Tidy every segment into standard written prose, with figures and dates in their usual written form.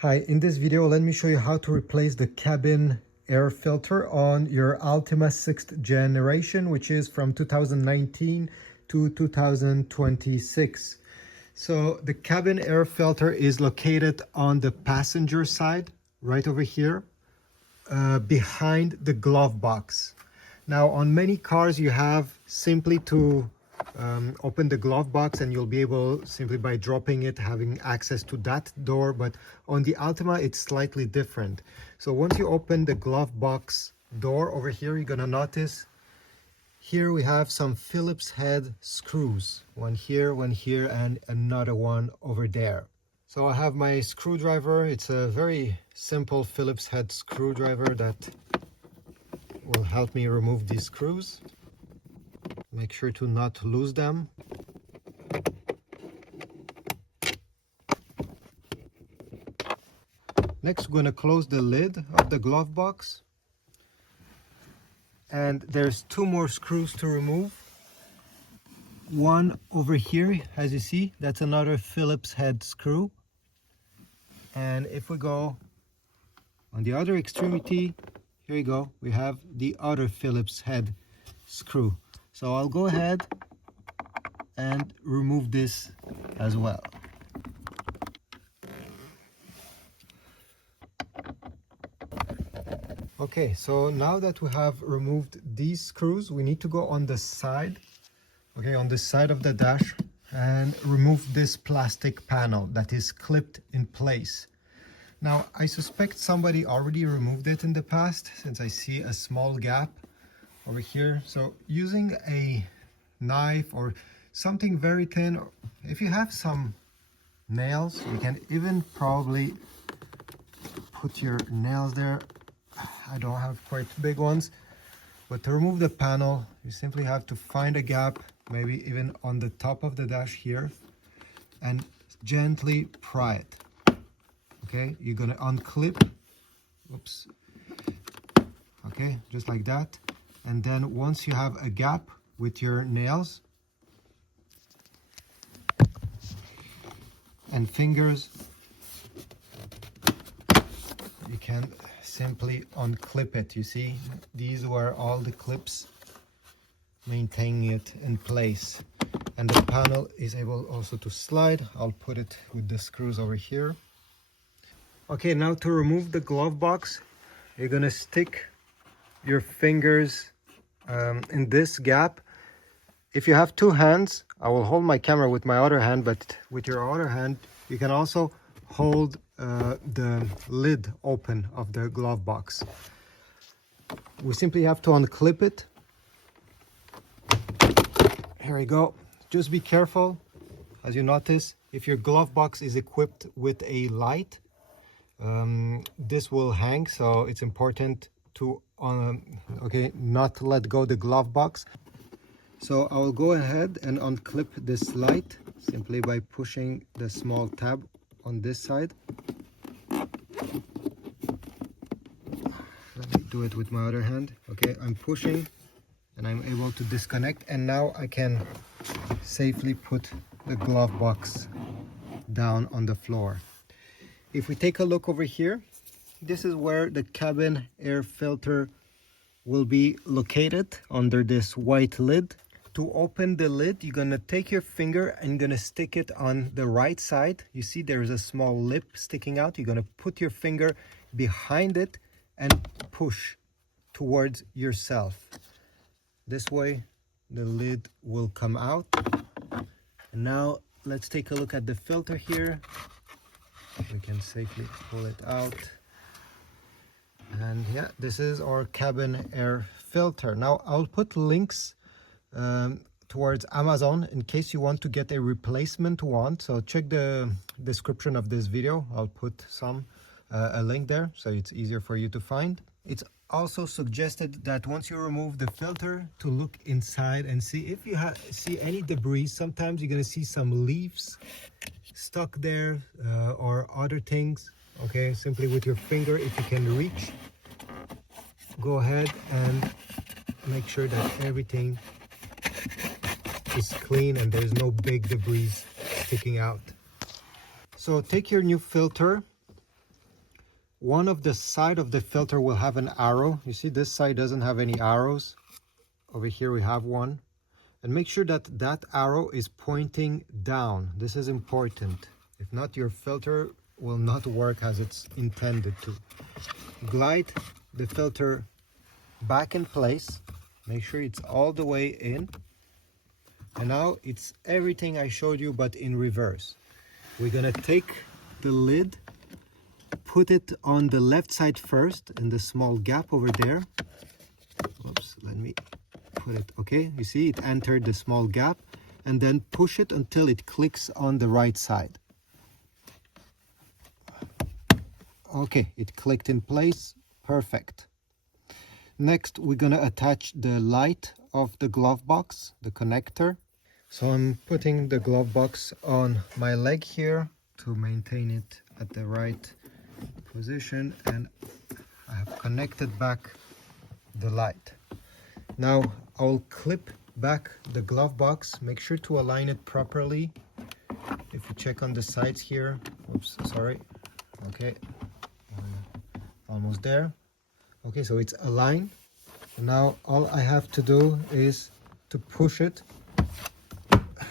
Hi, in this video, let me show you how to replace the cabin air filter on your Altima 6th generation, which is from 2019 to 2026. So the cabin air filter is located on the passenger side, right over here, behind the glove box. Now, on many cars, you have simply to open the glove box and you'll be able, simply by dropping it, having access to that door. But on the Altima, it's slightly different. So once you open the glove box door over here, you're gonna notice here we have some Phillips head screws. One here, and another one over there. So I have my screwdriver. It's a very simple Phillips head screwdriver that will help me remove these screws. Make sure to not lose them. Next, we're going to close the lid of the glove box. And there's two more screws to remove. One over here, as you see, that's another Phillips head screw. And if we go on the other extremity, here you go, we have the other Phillips head screw. So I'll go ahead and remove this as well. Okay, so now that we have removed these screws, we need to go on the side, okay, on the side of the dash, and remove this plastic panel that is clipped in place. Now, I suspect somebody already removed it in the past, since I see a small gap over here. So using a knife or something very thin, if you have some nails, you can even probably put your nails there. I don't have quite big ones, but to remove the panel, you simply have to find a gap, maybe even on the top of the dash here, and gently pry it. Okay, you're gonna unclip, oops, okay, just like that. And then once you have a gap with your nails and fingers, you can simply unclip it. You see, these were all the clips maintaining it in place. And the panel is able also to slide. I'll put it with the screws over here. Okay, now to remove the glove box, you're gonna stick your fingers in this gap. If you have two hands, I will hold my camera with my other hand, but with your other hand, you can also hold the lid open of the glove box. We simply have to unclip it. Here we go. Just be careful, as you notice, if your glove box is equipped with a light, this will hang, so it's important to not let go the glove box. So I'll go ahead and unclip this light simply by pushing the small tab on this side. Let me do it with my other hand. Okay, I'm pushing and I'm able to disconnect, and now I can safely put the glove box down on the floor. If we take a look over here, this is where the cabin air filter will be located, under this white lid. To open the lid, you're gonna take your finger and you're gonna stick it on the right side. You see there's a small lip sticking out. You're gonna put your finger behind it and push towards yourself. This way the lid will come out. And now let's take a look at the filter here. We can safely pull it out. And yeah, this is our cabin air filter. Now I'll put links towards Amazon in case you want to get a replacement one. So check the description of this video. I'll put a link there so it's easier for you to find. It's also suggested that once you remove the filter, to look inside and see if you see any debris. Sometimes you're gonna see some leaves stuck there or other things. Okay, simply with your finger, if you can reach, go ahead and make sure that everything is clean and there's no big debris sticking out. So take your new filter one of the side of the filter will have an arrow. You see this side doesn't have any arrows. Over here we have one. And make sure that that arrow is pointing down. This is important. If not, your filter will not work as it's intended to. Glide the filter back in place. Make sure it's all the way in. And now it's everything I showed you, but in reverse. We're gonna take the lid, put it on the left side first in the small gap over there. Oops, let me put it, okay, you see it entered the small gap, and then push it until it clicks on the right side. Okay, it clicked in place, perfect. Next, we're gonna attach the light of the glove box, the connector. So I'm putting the glove box on my leg here to maintain it at the right position, and I have connected back the light. Now I'll clip back the glove box. Make sure to align it properly. If you check on the sides here, oops, sorry. Okay, almost there. Okay, so it's aligned. Now all I have to do is to push it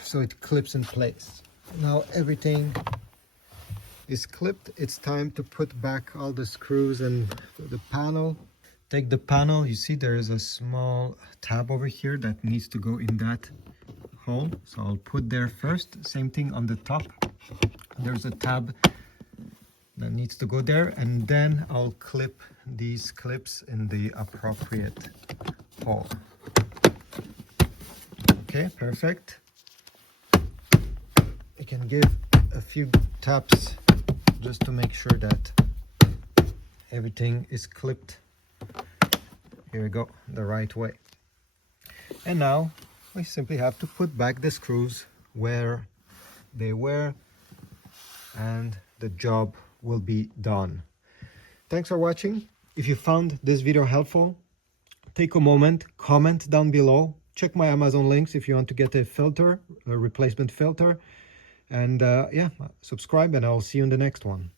so it clips in place. Now everything is clipped. It's time to put back all the screws and the panel. Take the panel. You see there is a small tab over here that needs to go in that hole. So I'll put there first. Same thing on the top. There's a tab that needs to go there, and then I'll clip these clips in the appropriate hole. Okay, perfect. You can give a few taps just to make sure that everything is clipped. Here we go, the right way. And now we simply have to put back the screws where they were, and the job will be done. Thanks for watching. If you found this video helpful, take a moment, comment down below, check my Amazon links if you want to get a filter, a replacement filter, and yeah, subscribe, and I'll see you in the next one.